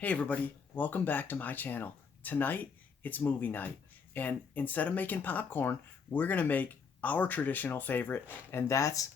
Hey everybody, welcome back to my channel. Tonight, it's movie night, and instead of making popcorn, we're gonna make our traditional favorite, and that's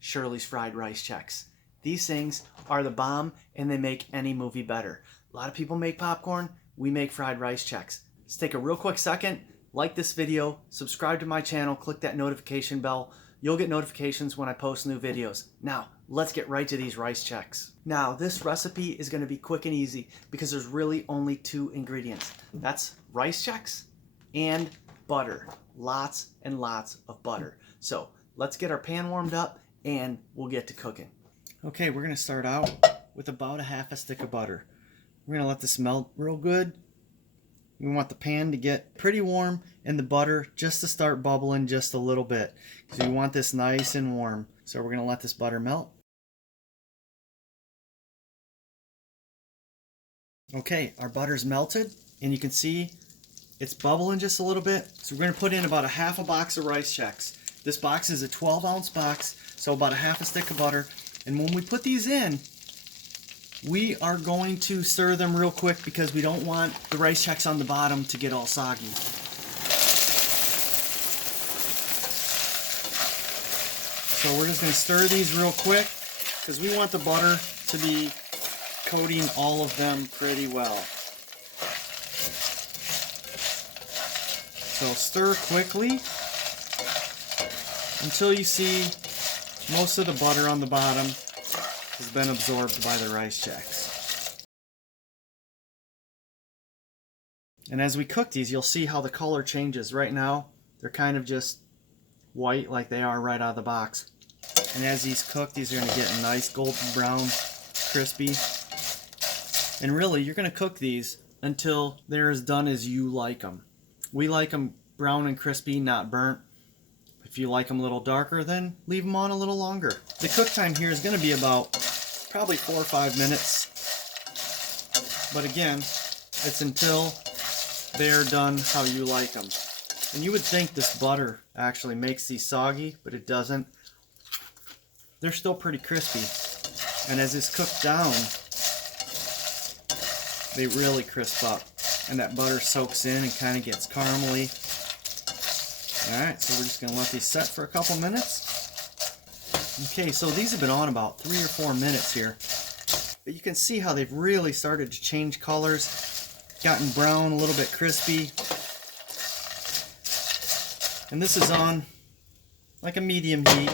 Shirley's Fried Rice Chex. These things are the bomb, and they make any movie better. A lot of people make popcorn, we make Fried Rice Chex. Let's take a real quick second, like this video, subscribe to my channel, click that notification bell. You'll get notifications when I post new videos. Now, let's get right to these rice Chex. Now, this recipe is going to be quick and easy because there's really only two ingredients. That's rice Chex and butter. Lots and lots of butter. So, let's get our pan warmed up and we'll get to cooking. Okay, we're going to start out with about a half a stick of butter. We're going to let this melt real good. We want the pan to get pretty warm and the butter just to start bubbling just a little bit. So we want this nice and warm. So we're going to let this butter melt. Okay, our butter's melted and you can see it's bubbling just a little bit. So we're going to put in about a half a box of rice Chex. This box is a 12-ounce box, so about a half a stick of butter. And when we put these in, we are going to stir them real quick because we don't want the rice Chex on the bottom to get all soggy. So we're just going to stir these real quick because we want the butter to be coating all of them pretty well. So stir quickly until you see most of the butter on the bottom has been absorbed by the rice Chex. And as we cook these, you'll see how the color changes. Right now, they're kind of just white like they are right out of the box. And as these cook, these are going to get nice golden brown, crispy. And really, you're going to cook these until they're as done as you like them. We like them brown and crispy, not burnt. If you like them a little darker, then leave them on a little longer. The cook time here is going to be about probably 4 or 5 minutes. But again, it's until they're done how you like them. And you would think this butter actually makes these soggy, but it doesn't. They're still pretty crispy. And as it's cooked down, they really crisp up. And that butter soaks in and kind of gets caramely. Alright, so we're just going to let these set for a couple minutes. Okay, so these have been on about 3 or 4 minutes here. But you can see how they've really started to change colors. Gotten brown, a little bit crispy. And this is on like a medium heat.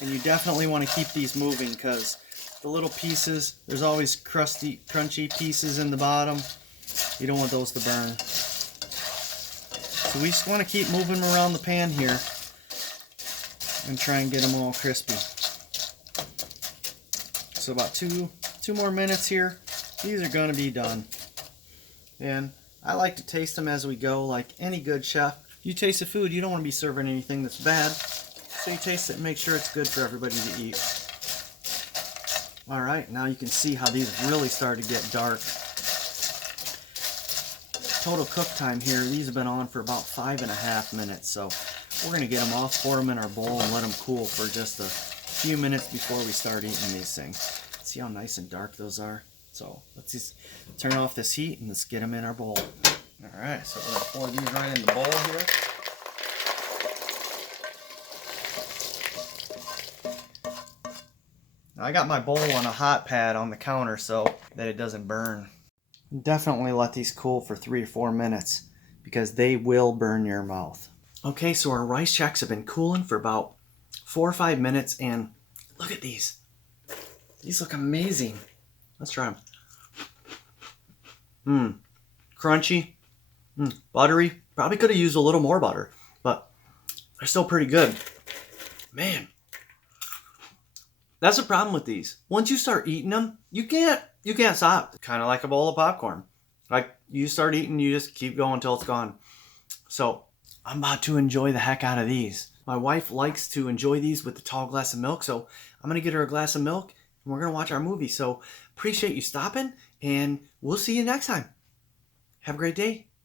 And you definitely want to keep these moving because the little pieces, there's always crusty, crunchy pieces in the bottom. You don't want those to burn. So we just want to keep moving around the pan here and try and get them all crispy. So about two more minutes here. These are going to be done. And I like to taste them as we go, like any good chef. You taste the food, you don't want to be serving anything that's bad. So you taste it and make sure it's good for everybody to eat. Alright, now you can see how these really start to get dark. Total cook time here, these have been on for about 5.5 minutes. So we're going to get them off, pour them in our bowl, and let them cool for just a few minutes before we start eating these things. See how nice and dark those are? So let's just turn off this heat and let's get them in our bowl. Alright, so we're going to pour these right in the bowl here. Now I got my bowl on a hot pad on the counter so that it doesn't burn. Definitely let these cool for 3 or 4 minutes because they will burn your mouth. Okay, so our rice Chex have been cooling for about 4 or 5 minutes and look at these. These look amazing. Let's try them. Crunchy. Buttery. Probably could have used a little more butter, but they're still pretty good. Man. That's the problem with these. Once you start eating them, you can't stop. Kind of like a bowl of popcorn. Like you start eating, you just keep going until it's gone. So I'm about to enjoy the heck out of these. My wife likes to enjoy these with a tall glass of milk, so I'm going to get her a glass of milk and we're going to watch our movie. So appreciate you stopping and we'll see you next time. Have a great day.